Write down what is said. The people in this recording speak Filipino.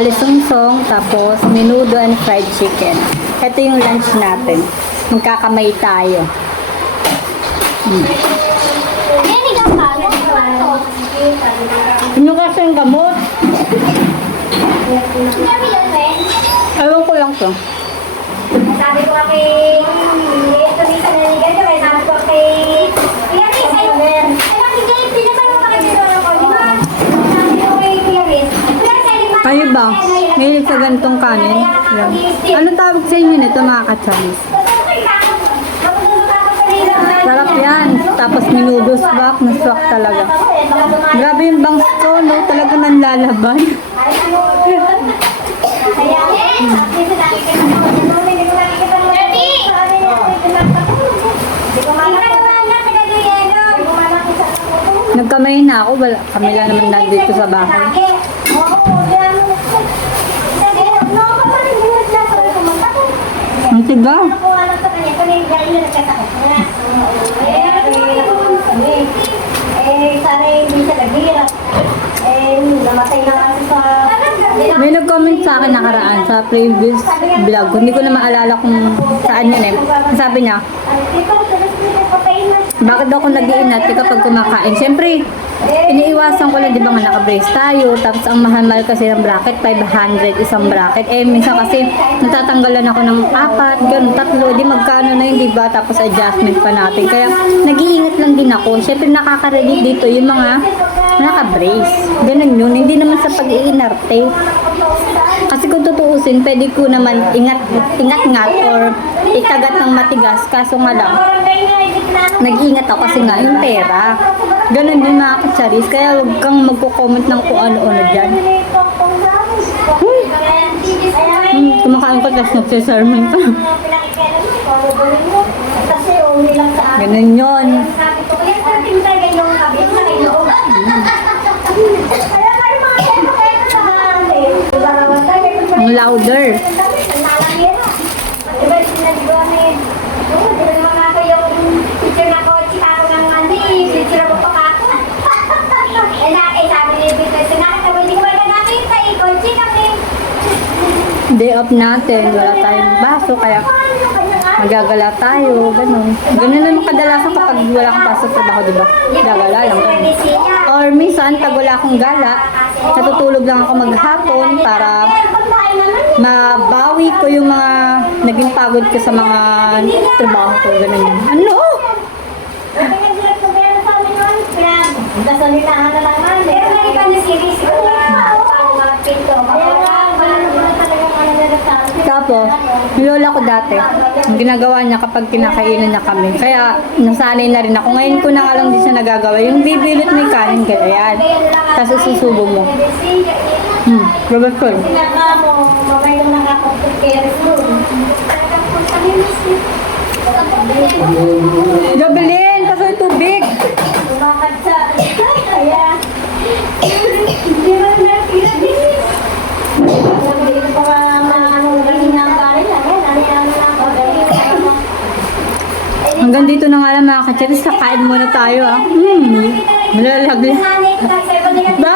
Balisungsong, tapos menudo and fried chicken. Ito yung lunch natin. Magkakamay tayo. Ano kasi yung gamot? Ewan ko lang to. Sabi ko kay ito ni sa nanigan ko, sabi ko kay Kuya Riz, ay nakikita, pinasabi ko kay Dito ko, di ba? Sabi ko kay Kuya Riz, Kayo ba? Mahilig sa ganitong kanin? Yan. Anong tawag sa inyo nito mga katsamis? Sarap yan. Tapos minudo swak, na swak talaga. Grabe yung bangs ko, no? Talaga nanlalaban. Nagkamay na ako, wala. Kami lang naman nandito sa bahay. Ang tiga. May nag-comment sa akin nakaraan sa previous vlog. Hindi ko na maalala kung saan yun eh. Sabi niya, bakit daw ako nag-iinat kapag kumakain? Siyempre, iniiwasan ko lang, di ba nga naka-brace tayo. Tapos ang mahal-mahal kasi ng bracket, 500 isang bracket. Eh, minsan kasi natatanggalan ako ng 4, ganun, 3, di magkano na yun, di ba? Tapos adjustment pa natin. Kaya, nag-iingat lang din ako. Siyempre, nakaka-relate dito yung mga naka-brace. Ganun yun, hindi naman sa pag-iinarte. Kasi kung tutuusin, pwede ko naman ingat-ngat or itagat ng matigas. Kaso nga lang, nag-iingat ako kasi nga yung pera. Ganun yung mga katsaris. Kaya huwag kang magko-comment ng kung ano-ano dyan. Kumakain ko tapos nagsisermon pa. Ganun yun. Ang louder. Day off natin, wala tayong baso, kaya magagala tayo, ganun. Ganun naman kadalasan kapag wala kang pasok sa trabaho, diba? Gagala lang, ganun. Or minsan, pag wala akong gala, natutulog lang ako maghapon para mabawi ko yung mga naging pagod ko sa mga trabaho ko, ganun yun. Ano? Gasolinahan na lang man. Pero nakita niya series ko na mga pinto. Tapos, yung lola ko dati, ang ginagawa niya kapag kinakainan niya kami. Kaya, nasanay na rin ako. Ngayon ko na nga lang din siya nagagawa. Yung bibilit mo yung kanin, kaya yan. Tapos isusubo mo. Robert Paul. Sinaka mo, mamay yung nakakapagkere mo. Gabilin! Pasal tubig! Lumakad sa... Kaya... Hindi mo na pinag-inis. Hindi ko pa anong galing ng kanin lang. Hanggang dito na nga lang mga kacharis. Kakain muna tayo ah. Malalagli. Bye!